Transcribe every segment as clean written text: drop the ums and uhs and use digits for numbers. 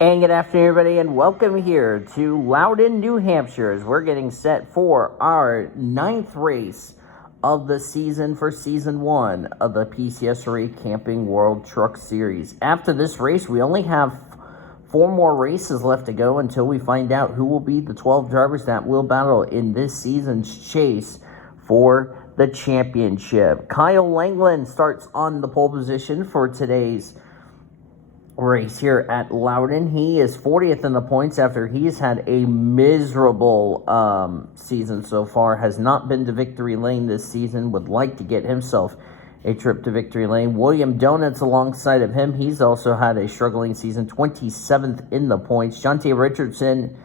And good afternoon, everybody, and welcome here to Loudon, New Hampshire, as we're getting set for our 9th race of the season for Season 1 of the PCSRA Camping World Truck Series. After this race, we only have 4 more races left to go until we find out who will be the 12 drivers that will battle in this season's chase for the championship. Kyle Langland starts on the pole position for today's race here at Loudon. He is 40th in the points after he's had a miserable season so far. Has not been to victory lane this season. Would like to get himself a trip to victory lane. William Donuts alongside of him. He's also had a struggling season. 27th in the points. Jonte Richardson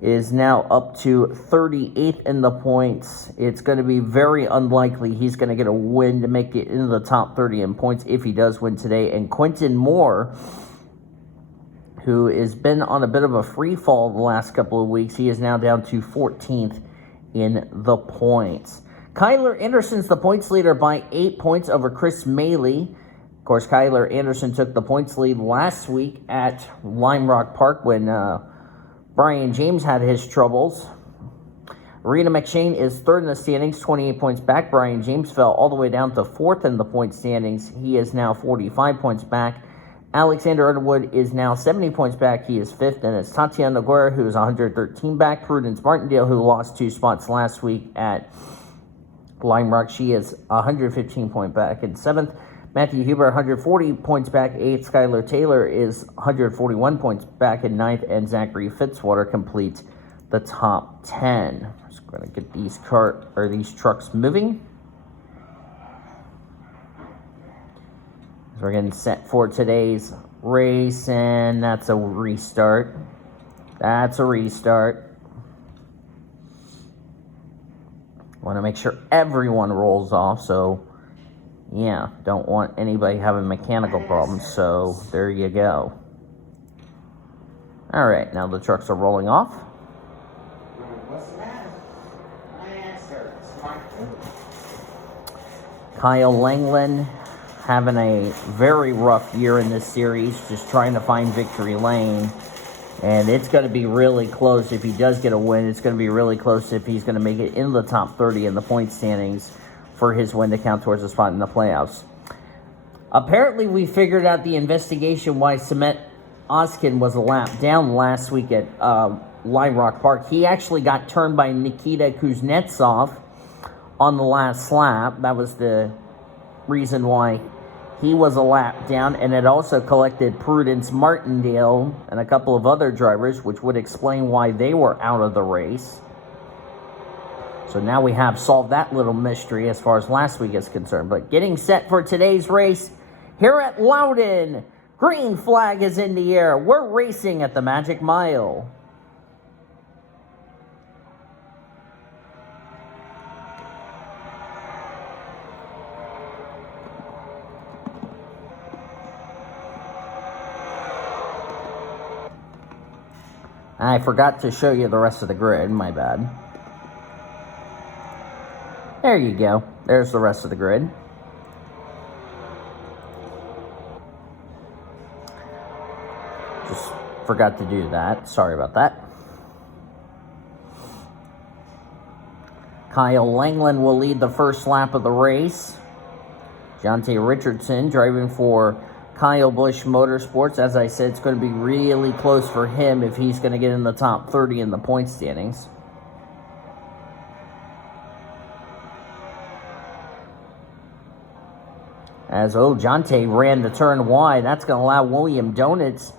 is now up to 38th in the points. It's going to be very unlikely he's going to get a win to make it into the top 30 in points if he does win today. And Quentin Moore, who has been on a bit of a free fall the last couple of weeks, he is now down to 14th in the points. Kyler Anderson's the points leader by 8 points over Chris Maley. Of course, Kyler Anderson took the points lead last week at Lime Rock Park when Brian James had his troubles. Rena McShane is 3rd in the standings, 28 points back. Brian James fell all the way down to 4th in the point standings. He is now 45 points back. Alexander Underwood is now 70 points back. He is 5th, and it's Tatiana Guerra, who is 113 back. Prudence Martindale, who lost 2 spots last week at Lime Rock, she is 115 point back in 7th. Matthew Huber, 140 points back, 8th. Skylar Taylor is 141 points back in 9th, and Zachary Fitzwater completes the top 10. Just going to get these trucks moving. So we're getting set for today's race, and that's a restart. That's a restart. Want to make sure everyone rolls off, so yeah, don't want anybody having mechanical problems, so there you go. All right, now the trucks are rolling off. What's the matter? I asked her. Kyle Langland having a very rough year in this series, just trying to find victory lane. And it's going to be really close if he does get a win. It's going to be really close if he's going to make it into the top 30 in the point standings for his win to count towards a spot in the playoffs. Apparently, we figured out the investigation why Cement Oskin was a lap down last week at Lime Rock Park. He actually got turned by Nikita Kuznetsov on the last lap. That was the reason why he was a lap down, and it also collected Prudence Martindale and a couple of other drivers, which would explain why they were out of the race. So now we have solved that little mystery as far as last week is concerned. But getting set for today's race here at Loudon. Green flag is in the air. We're racing at the Magic Mile. I forgot to show you the rest of the grid, my bad. There you go. There's the rest of the grid. Just forgot to do that. Sorry about that. Kyle Langland will lead the first lap of the race. Jonte Richardson driving for Kyle Busch Motorsports. As I said, it's going to be really close for him if he's going to get in the top 30 in the point standings. Jonte ran the turn wide. That's going to allow William Donuts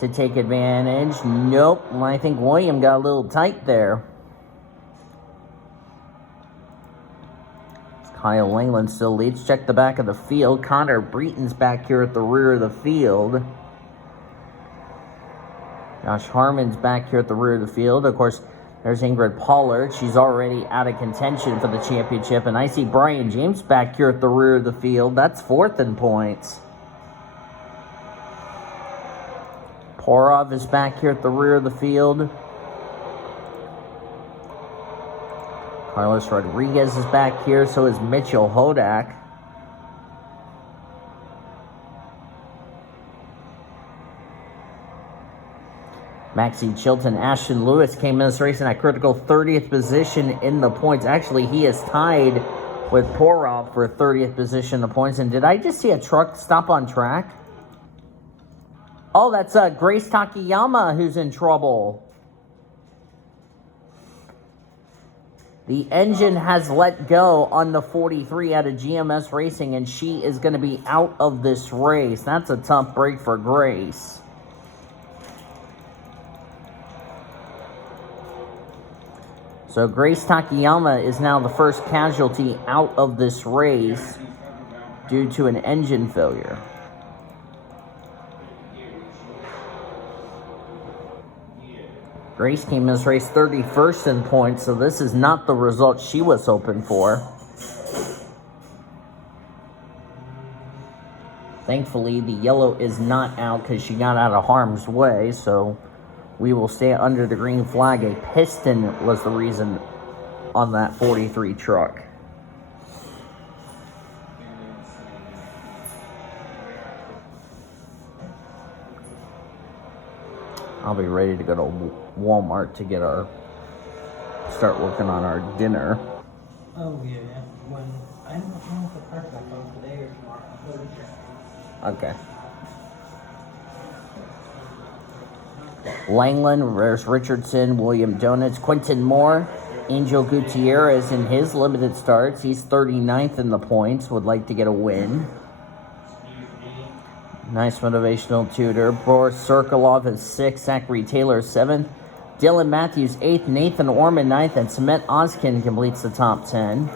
to take advantage. Nope, I think William got a little tight there. Kyle Langland still leads. Check the back of the field. Connor Breton's back here at the rear of the field. Josh Harmon's back here at the rear of the field. Of course, there's Ingrid Pollard. She's already out of contention for the championship. And I see Brian James back here at the rear of the field. That's 4th in points. Porov is back here at the rear of the field. Carlos Rodriguez is back here, so is Mitchell Hodak. Maxie Chilton, Ashton Lewis came in this race in a critical 30th position in the points. Actually, he is tied with Porov for 30th position in the points. And did I just see a truck stop on track? Oh, that's Grace Takayama who's in trouble. The engine has let go on the 43 out of GMS Racing, and she is going to be out of this race. That's a tough break for Grace. So Grace Takayama is now the first casualty out of this race due to an engine failure. Grace came in this race 31st in points, so this is not the result she was hoping for. Thankfully, the yellow is not out because she got out of harm's way, so we will stay under the green flag. A piston was the reason on that 43 truck. I'll be ready to go to Walmart to start working on our dinner. Oh, yeah. When I don't know if the park will come today or tomorrow. Okay. Langland, there's Richardson, William Donuts, Quentin Moore, Angel Gutierrez in his limited starts. He's 39th in the points, would like to get a win. Nice motivational tutor. Boris Sokolov is 6th, Zachary Taylor 7th, Dylan Matthews 8th, Nathan Orman 9th, and Samet Ozkin completes the top 10.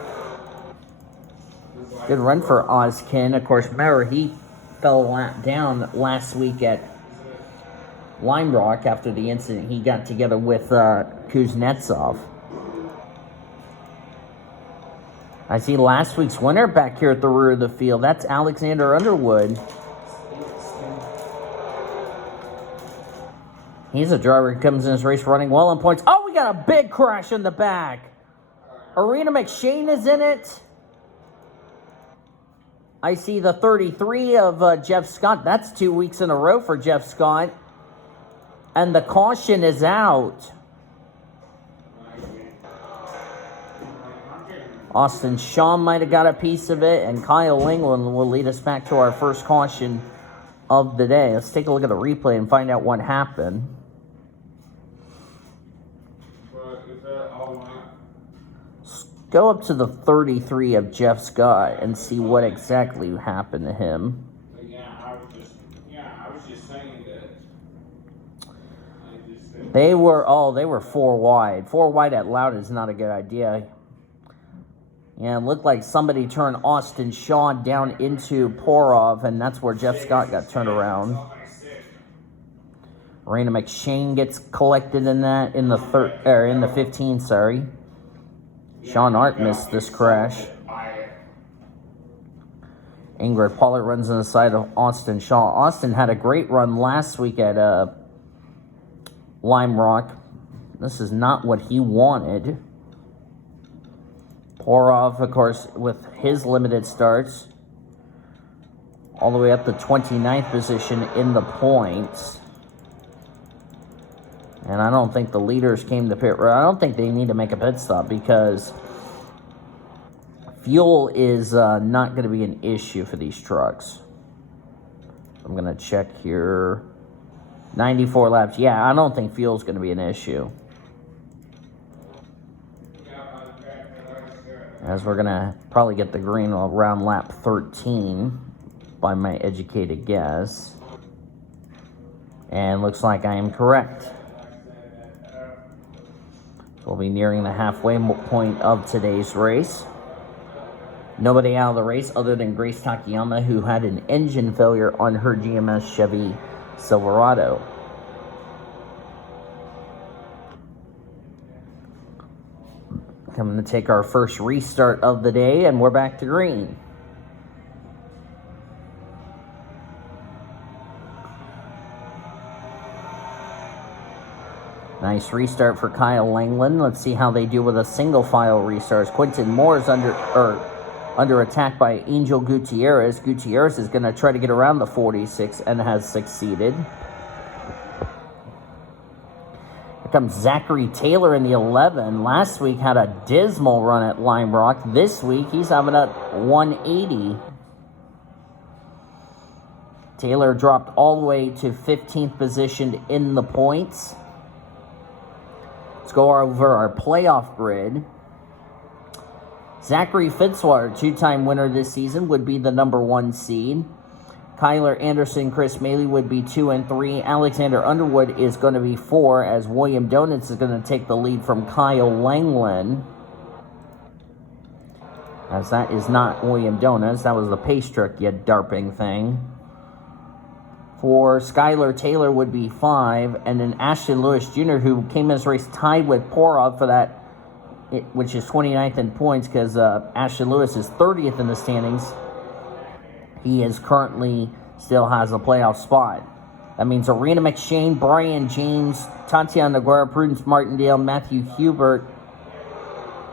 Good run for Ozkin. Of course, remember, he fell down last week at Lime Rock after the incident he got together with Kuznetsov. I see last week's winner back here at the rear of the field. That's Alexander Underwood. He's a driver who comes in this race running well in points. Oh, we got a big crash in the back. Arena McShane is in it. I see the 33 of Jeff Scott. That's 2 weeks in a row for Jeff Scott. And the caution is out. Austin Shaw might have got a piece of it, and Kyle England will lead us back to our first caution of the day. Let's take a look at the replay and find out what happened. Go up to the 33 of Jeff Scott and see what exactly happened to him. I was just saying that. They were 4 wide. 4 wide at Loudon is not a good idea. Yeah, it looked like somebody turned Austin Shaw down into Porov, and that's where Jeff Scott got turned around. Raina McShane gets collected in that in the 15, sorry. Sean Art missed this crash. Ingrid Pollard runs on the side of Austin Shaw. Austin had a great run last week at Lime Rock. This is not what he wanted. Porov, of course, with his limited starts, all the way up to 29th position in the points. And I don't think the leaders came to pit road. I don't think they need to make a pit stop because fuel is not going to be an issue for these trucks. I'm going to check here. 94 laps. Yeah, I don't think fuel is going to be an issue. As we're going to probably get the green around lap 13 by my educated guess. And looks like I am correct. We'll be nearing the halfway point of today's race. Nobody out of the race other than Grace Takayama, who had an engine failure on her GMS Chevy Silverado. Coming to take our first restart of the day, and we're back to green. Nice restart for Kyle Langland. Let's see how they do with a single file restart. Quentin Moore is under attack by Angel Gutierrez. Gutierrez is going to try to get around the 46 and has succeeded. comes Zachary Taylor in the 11. Last week had a dismal run at Lime Rock. This week, he's having a 180. Taylor dropped all the way to 15th position in the points. Let's go over our playoff grid. Zachary Fitzwater, two-time winner this season, would be the number 1 seed. Kyler Anderson, Chris Maley would be 2 and 3. Alexander Underwood is going to be 4, as William Donuts is going to take the lead from Kyle Langland. As that is not William Donuts. That was the pace truck, you darping thing. For Skylar Taylor would be 5. And then Ashton Lewis Jr., who came in this race tied with Porov for that, which is 29th in points, because Ashton Lewis is 30th in the standings. He is currently still has a playoff spot. That means Arena McShane, Brian James, Tatiana Guerra, Prudence Martindale, Matthew Hubert,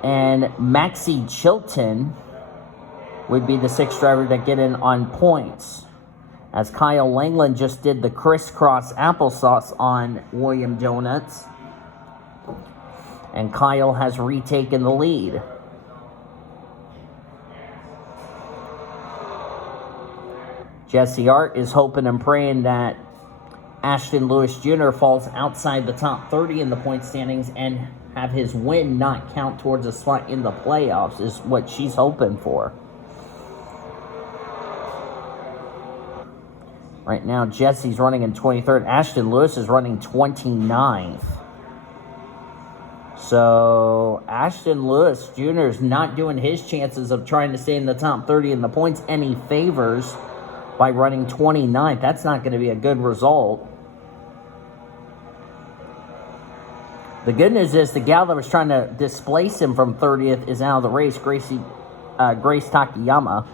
and Maxie Chilton would be the 6th driver to get in on points. As Kyle Langland just did the crisscross applesauce on William Donuts. And Kyle has retaken the lead. Jesse Art is hoping and praying that Ashton Lewis Jr. falls outside the top 30 in the point standings and have his win not count towards a spot in the playoffs is what she's hoping for. Right now, Jesse's running in 23rd. Ashton Lewis is running 29th. So, Ashton Lewis Jr. is not doing his chances of trying to stay in the top 30 in the points any favors by running 29th. That's not going to be a good result. The good news is the gal that was trying to displace him from 30th is out of the race, Grace Takayama.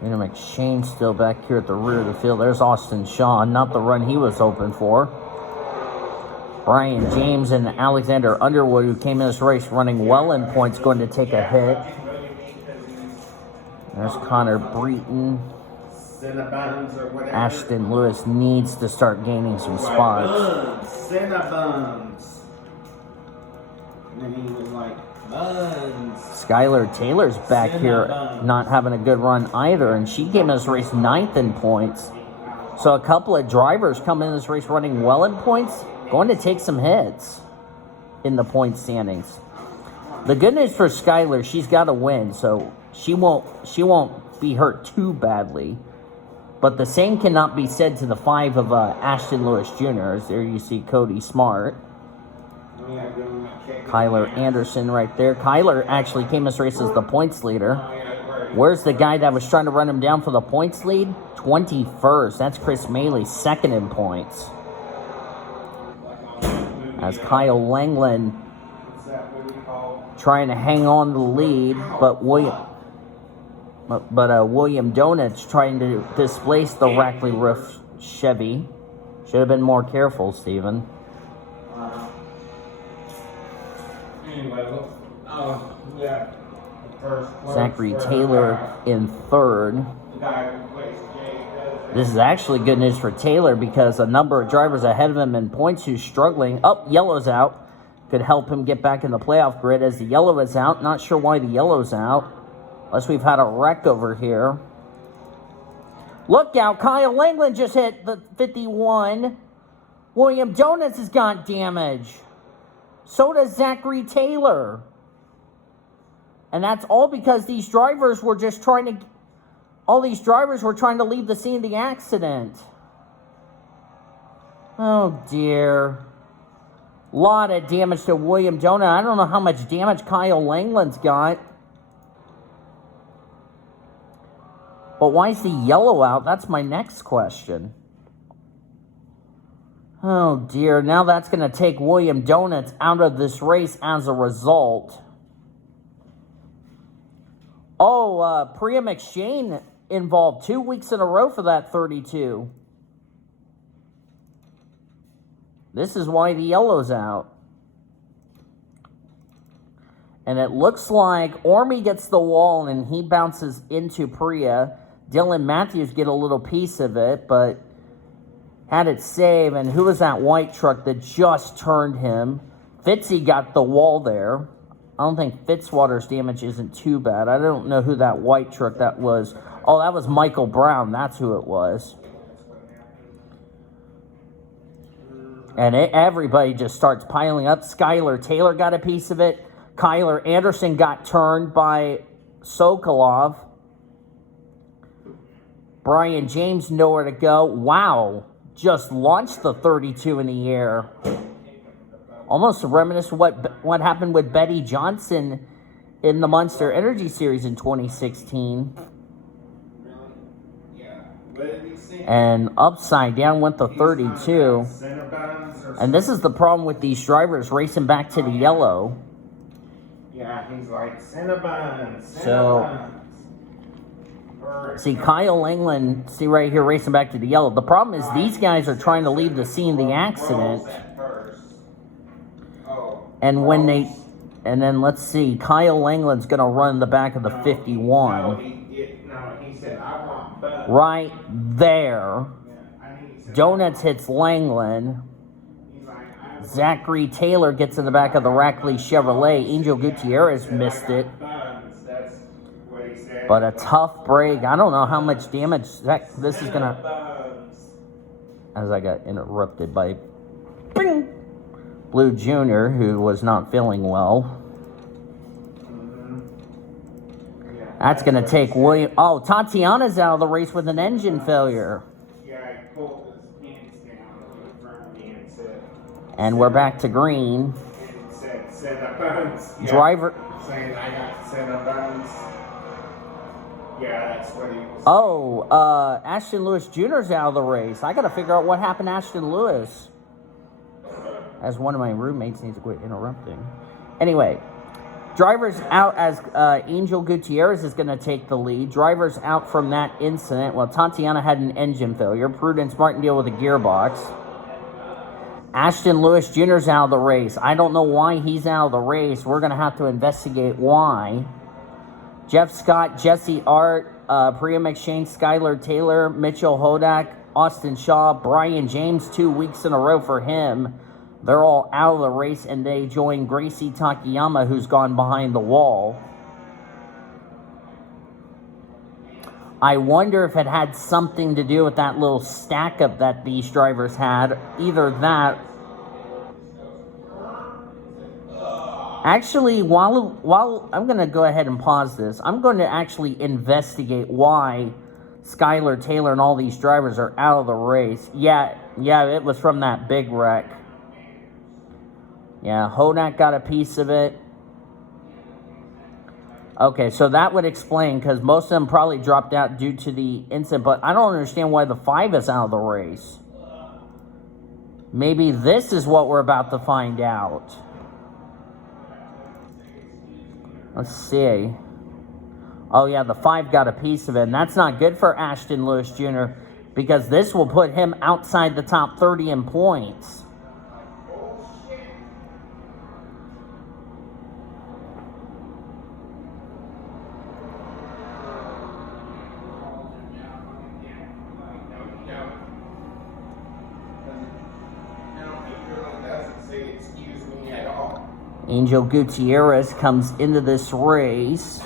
Rena McShane still back here at the rear of the field. There's Austin Shaw, not the run he was hoping for. Brian James and Alexander Underwood, who came in this race running well in points, going to take a hit. There's Connor Breton. Ashton Lewis needs to start gaining some spots. Skylar Taylor's back here not having a good run either, and she came in this race 9th in points. So a couple of drivers come in this race running well in points, going to take some hits in the point standings. The good news for Skylar, she's got to win, so she won't be hurt too badly. But the same cannot be said to the 5 of Ashton Lewis Jr. There you see Cody Smart. Kyler Anderson right there. Kyler actually came this race as the points leader. Where's the guy that was trying to run him down for the points lead? 21st. That's Chris Maley, 2nd in points. As Kyle Langland trying to hang on to the lead, but William Donuts trying to displace the Rackley Roof Chevy. Should have been more careful, Steven. Zachary Taylor in 3rd. This is actually good news for Taylor because a number of drivers ahead of him in points who's struggling. Yellow's out. Could help him get back in the playoff grid as the yellow is out. Not sure why the yellow's out. Unless we've had a wreck over here. Look out. Kyle Langland just hit the 51. William Donuts has got damage. So does Zachary Taylor. And that's all because these drivers were just trying to... All these drivers were trying to leave the scene of the accident. Oh, dear. Lot of damage to William Donut. I don't know how much damage Kyle Langland's got. But why is the yellow out? That's my next question. Oh, dear. Now that's going to take William Donuts out of this race as a result. Priya McShane involved 2 weeks in a row for that 32. This is why the yellow's out. And it looks like Ormy gets the wall and he bounces into Priya. Dylan Matthews get a little piece of it, but Had it saved, and who was that white truck that just turned him? Fitzy got the wall there. I don't think Fitzwater's damage isn't too bad. I don't know who that white truck that was. Oh, that was Michael Brown. That's who it was. And everybody just starts piling up. Skylar Taylor got a piece of it. Kyler Anderson got turned by Sokolov. Brian James nowhere to go. Wow. Just launched the 32 in the air. Almost reminiscent of what happened with Betty Johnson in the Monster Energy Series in 2016. And upside down went the 32. And this is the problem with these drivers racing back to the yellow. Yeah, he's like, Cinnabon. So, see, Kyle Langland, see right here, racing back to the yellow. The problem is these guys are trying to leave the scene of the accident. And when they, and then let's see, Kyle Langland's going to run the back of the 51. No, he said, I want butter. Right there. Donuts hits Langland. Zachary Taylor gets in the back of the Rackley Chevrolet. Angel Gutierrez missed it. But a tough break. I don't know how much damage this is going to... As I got interrupted by Bing! Blue Jr., who was not feeling well. That's going to take William... Oh, Tatiana's out of the race with an engine failure. And we're back to green. Driver. Saying I got Cinnabons. Yeah, that's what he was. Oh, Ashton Lewis Jr.'s out of the race. I got to figure out what happened to Ashton Lewis. As one of my roommates needs to quit interrupting. Anyway, drivers out as Angel Gutierrez is going to take the lead. Drivers out from that incident. Well, Tatiana had an engine failure. Prudence Martindale with a gearbox. Ashton Lewis Jr.'s out of the race. I don't know why he's out of the race. We're going to have to investigate why. Jeff Scott, Jesse Art, Priya McShane, Skylar Taylor, Mitchell Hodak, Austin Shaw, Brian James, 2 weeks in a row for him. They're all out of the race, and they join Gracie Takayama, who's gone behind the wall. I wonder if it had something to do with that little stack up that these drivers had. Either that. Actually, while I'm going to go ahead and pause this, I'm going to actually investigate why Skylar Taylor and all these drivers are out of the race. Yeah, it was from that big wreck. Yeah, Hodak got a piece of it. Okay, so that would explain, because most of them probably dropped out due to the incident, but I don't understand why the 5 is out of the race. Maybe this is what we're about to find out. Let's see. Oh, yeah, the 5 got a piece of it, and that's not good for Ashton Lewis Jr., because this will put him outside the top 30 in points. Angel Gutierrez comes into this race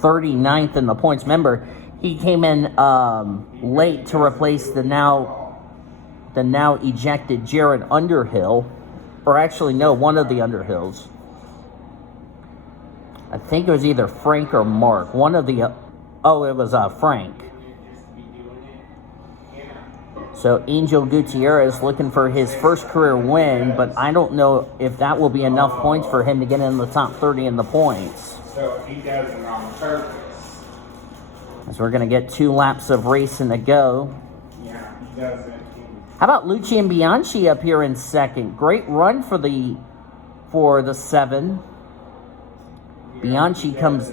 39th in the points. Remember, he came in late to replace the now ejected Jared Underhill. Or actually, no, one of the Underhills. I think it was either Frank or Mark. One of the... oh, it was Frank. So Angel Gutierrez looking for his first career win, but I don't know if that will be enough points for him to get in the top 30 in the points. So he does it on purpose. As we're going to get 2 laps of racing to go. Yeah, he does it. How about Lucian Bianchi up here in second? Great run for the 7. Bianchi comes...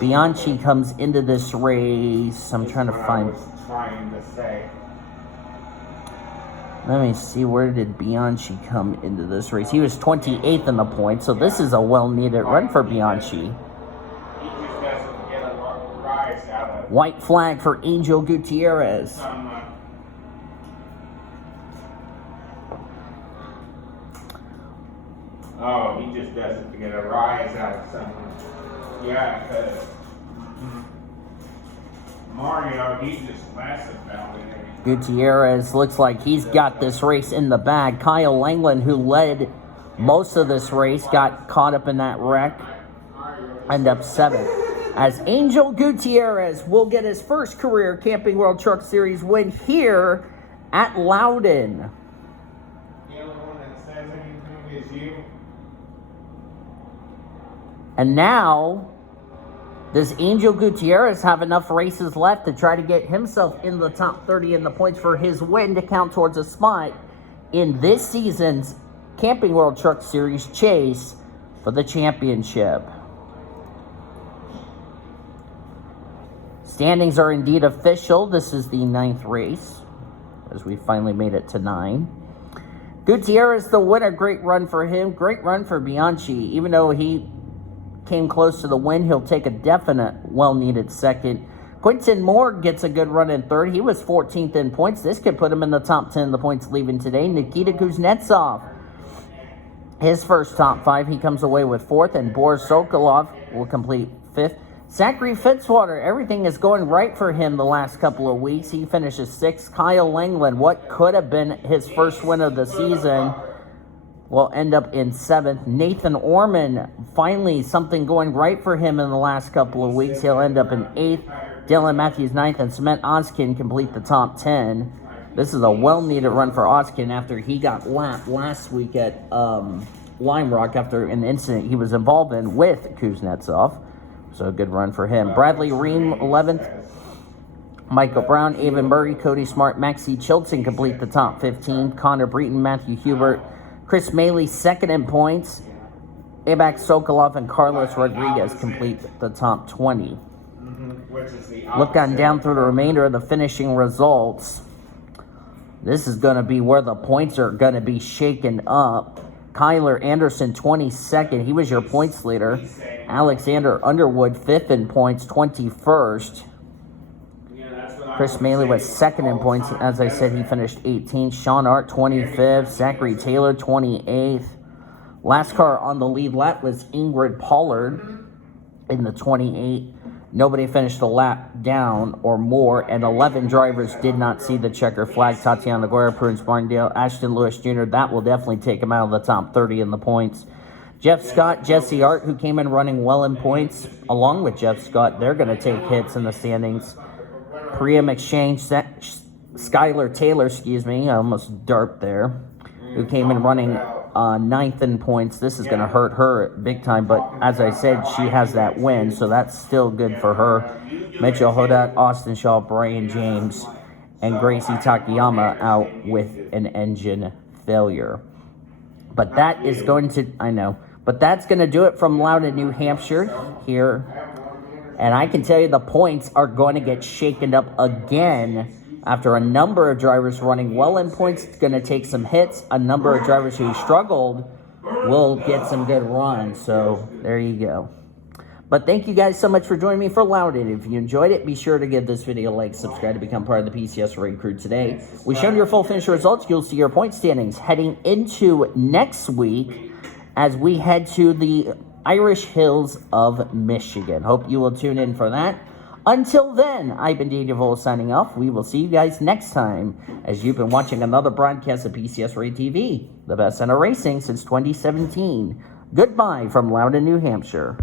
Bianchi comes into this race. I'm trying to find... Let me see, where did Bianchi come into this race? He was 28th in the points, so this is a well-needed run for Bianchi. He just doesn't get a White flag for Angel Gutierrez. Oh, he just does it to get a rise out of someone. Yeah, because Mario, he just laughs about it. Gutierrez looks like he's got this race in the bag. Kyle Langland, who led most of this race, got caught up in that wreck. End up 7th. As Angel Gutierrez will get his first career Camping World Truck Series win here at Loudon. The only one that says anything is you. And now, does Angel Gutierrez have enough races left to try to get himself in the top 30 in the points for his win to count towards a spot in this season's Camping World Truck Series chase for the championship? Standings are indeed official. This is the 9th race, as we finally made it to 9. Gutierrez, the winner. Great run for him. Great run for Bianchi. Even though he came close to the win, he'll take a definite, well-needed second. Quinton Moore gets a good run in 3rd. He was 14th in points. This could put him in the top 10 of the points leaving today. Nikita Kuznetsov, his first top 5. He comes away with 4th, and Boris Sokolov will complete 5th. Zachary Fitzwater, everything is going right for him the last couple of weeks. He finishes 6th. Kyle Langland, what could have been his first win of the season, will end up in 7th. Nathan Orman, finally something going right for him in the last couple of weeks. He'll end up in 8th. Dylan Matthews 9th, and Cement Oskin complete the top 10. This is a well-needed run for Oskin after he got lapped last week at Lime Rock after an incident he was involved in with Kuznetsov. So a good run for him. Bradley Ream, 11th. Michael Brown, Avon Murray, Cody Smart, Maxie Chilton complete the top 15. Connor Breton, Matthew Hubert, Chris Maley, 2nd in points. Abak Sokolov and Carlos Rodriguez complete the top 20. Look on down through the remainder of the finishing results. This is going to be where the points are going to be shaken up. Kyler Anderson, 22nd. He was your points leader. Alexander Underwood, 5th in points, 21st. Chris Maley was 2nd in points. As I said, he finished 18th. Sean Art, 25th. Zachary Taylor, 28th. Last car on the lead lap was Ingrid Pollard in the 28th. Nobody finished a lap down or more, and 11 drivers did not see the checker flag. Tatiana Guerra, Prunes Martindale, Ashton Lewis Jr., that will definitely take him out of the top 30 in the points. Jeff Scott, Jesse Art, who came in running well in points, along with Jeff Scott, they're going to take hits in the standings. Priya McShane, Skylar Taylor, I almost derped there, who came in running 9th in points. This is going to hurt her big time, but as I said, she has that win, so that's still good for her. Mitchell Hodat, Austin Shaw, Brian James, and Gracie Takayama out with an engine failure. But that is going to, but that's going to do it from Loudon, New Hampshire here. And I can tell you the points are going to get shaken up again after a number of drivers running well in points. It's going to take some hits. A number of drivers who struggled will get some good runs. So there you go. But thank you guys so much for joining me for Loudon. If you enjoyed it, be sure to give this video a like, subscribe to become part of the PCSRA crew today. We've shown your full finish results. You'll see your point standings heading into next week as we head to the Irish Hills of Michigan. Hope you will tune in for that. Until then, I've been Daniel Vole signing off. We will see you guys next time as you've been watching another broadcast of PCSRA TV, the best center racing since 2017. Goodbye from Loudon, New Hampshire.